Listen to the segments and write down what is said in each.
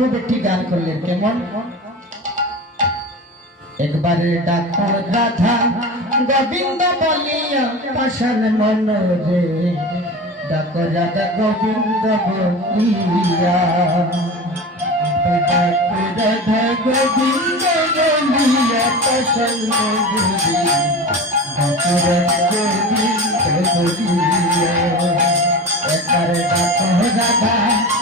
খুব একটি গান করলেন, কেমন? একবারে ডাক্তার রাধা গোবিন্দ বলিয়া পাশান মন রে, ডাক রাধা গোবিন্দ বলিয়া। রাধা গোবিন্দ বলিয়া পাশান মন রে, ডাক রাধা গোবিন্দ বলিয়া। একবারে ডাক রাধা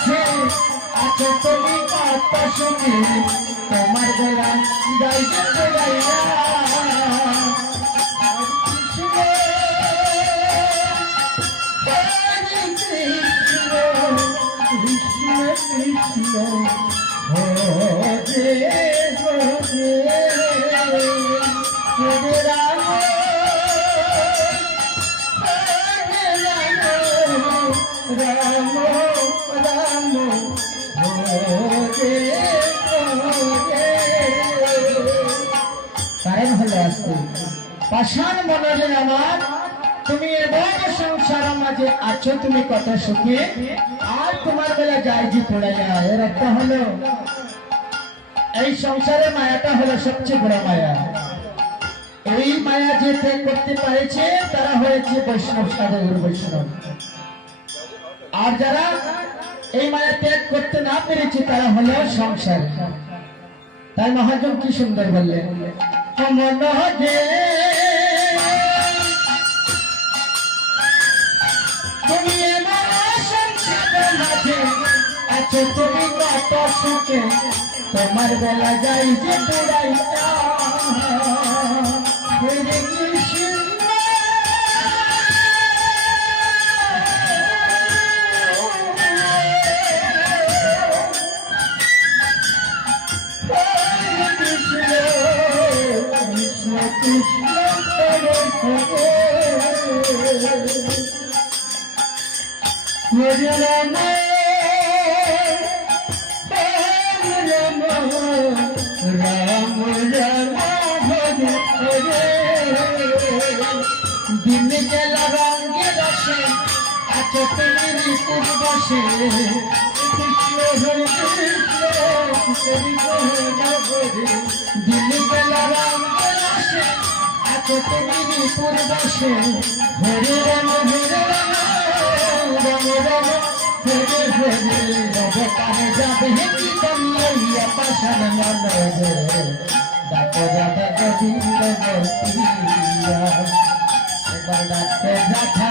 মাঝে আছো তুমি কত শুনে তোমার গলা যাই যেতে পাষাণ মনোরে আমার তুমি এবং সংসার মাঝে আছো, তুমি কত সুখে? আর তোমার বেলা যাই জি পড়ে যায় এর একটা হলো। এই সংসারের মায়াটা হলো সবচেয়ে বড় মায়া। এই মায়া যে ত্যাগ করতে পারেছে, তারা হয়েছে বৈষ্ণব সাধকের বৈষ্ণব। আর যারা এই মায়া ত্যাগ করতে না পেরেছে, তারা হলো সংসার। তাই মহাজন কি সুন্দর বললেন মন আছো তুমি কত সুখে তোমার বেলা যাই যে পুরাই হরে কৃষ্ণ হরে কৃষ্ণ ঋতুর বসে কৃষ্ণ হরে কৃষ্ণ কৃষ্ণ হরে হরে দিন গেলা রঙ্গে রসে আছো তুমি ঋতুর হরে রাম হরে রাম রাম রাম হরে হরে রবে যাবে কি কমিয়া পাশান মন ডাকো রাধা গোবিন্দ গোপিয়া ডাকো রাধা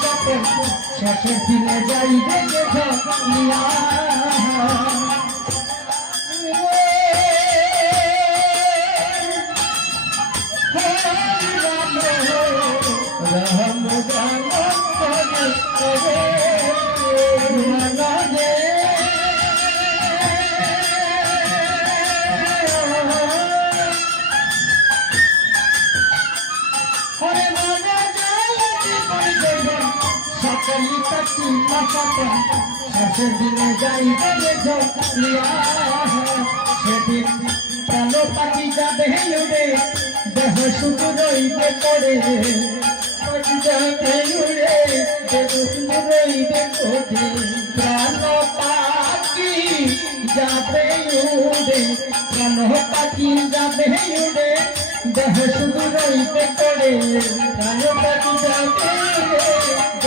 সপন শেষের দিনে যাই দেখে নিয়া রাম রাম কালো দেহ শুধু রইতে করে প্রাণ পাখি যাবে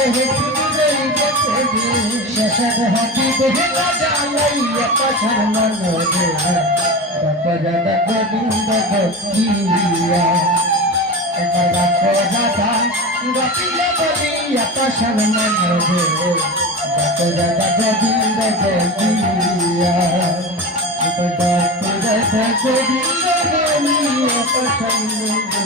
উড়ে শেষের হাতি দেহে জালাইয়া পাশার মন রে রাজা গোবিন্দ গিয়া রাজা গোবিন্দ বলিয়া পাশার মন রে রাজা গোবিন্দ গিয়া রাজা গোবিন্দ বলিয়া পাশার মন